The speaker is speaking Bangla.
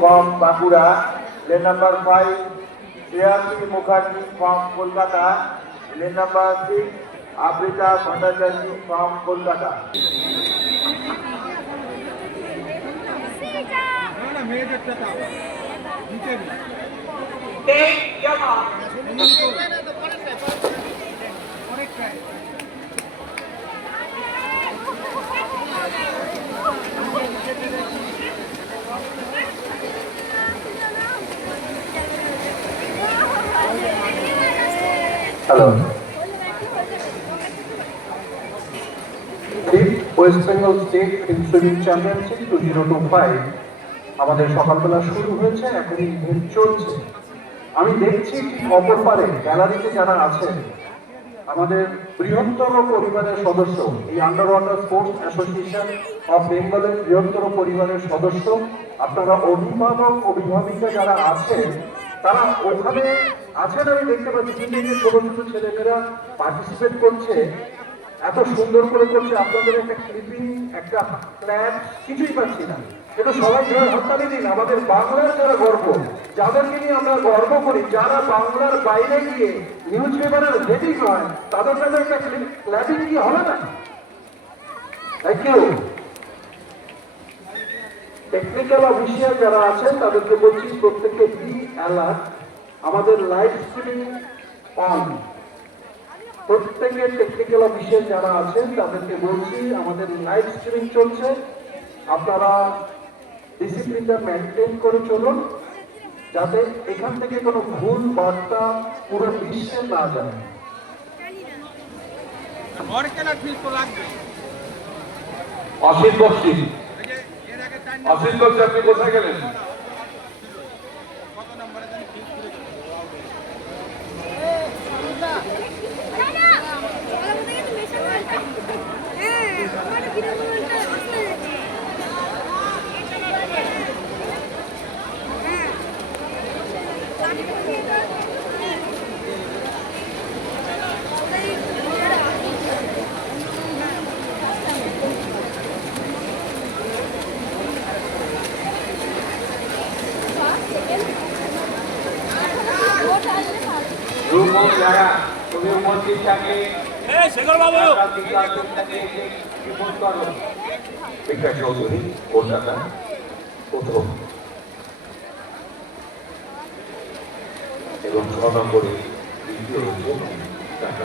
from Bakura. Lane number 5, Shreyasi Mukherjee from Kolkata. Lane number 6, Abrita Bhattacharjee from Kolkata. Take your mark. Hello. West Bengal state swimming championship 2025 আমাদের সকালবেলা শুরু হয়েছে, এখন ইভেন্ট চলছে। আমি দেখছি ঠিক অপর পারে গ্যালারিতে যারা আছেন আমাদের বৃহত্তর পরিবারের সদস্য, এই under water sports association of বেঙ্গলের বৃহত্তর পরিবারের সদস্য, আপনারা অভিভাবক অভিভাবিকা যারা আছেন তারা ওখানে আছেন। আমি দেখতে পাচ্ছি কিন্তু যে ছোট ছোট ছেলেমেয়েরা পার্টিসিপেট করছে, এত সুন্দর করে করছে। আপনাদের একটা ক্লিপিং, একটা প্ল্যান কিছুই পাচ্ছি না। এটা সবাই জয় হাততালি দিন। আমাদের বাংলার যারা গর্ব, যাদেরকে নিয়ে আমরা গর্ব করি, যারা বাংলার বাইরে গিয়ে নিউজ পেপারের হেডিং হয়, তাদের কাছে একটা ক্ল্যাপিং কি হবে না? Thank you. টেকনিক্যাল অফিসিয়াল যারা আছেন তাদেরকে বলছি প্রত্যেককে বি অ্যালার্ট। আমাদের লাইভ স্ট্রিমিং অন। প্রত্যেকের টেকনিক্যাল অফিসিয়াল যারা আছেন তাদেরকে বলছি আমাদের লাইভ স্ট্রিমিং চলছে, আপনারা ডিসিপ্লিনটা মেনটেন করে চলুন, যাতে এখান থেকে কোনো ভুল বার্তা পুরো বিশ্বে না যায়। অসিত বক্সি, অসিত বক্সি, আপনি কোথায় গেলেন? তুমি উপস্থিত থাকলে বিকাশ চৌধুরী, কলকাতা প্রথম এবং 6 নম্বরে দ্বিতীয় হচ্ছে টাকা।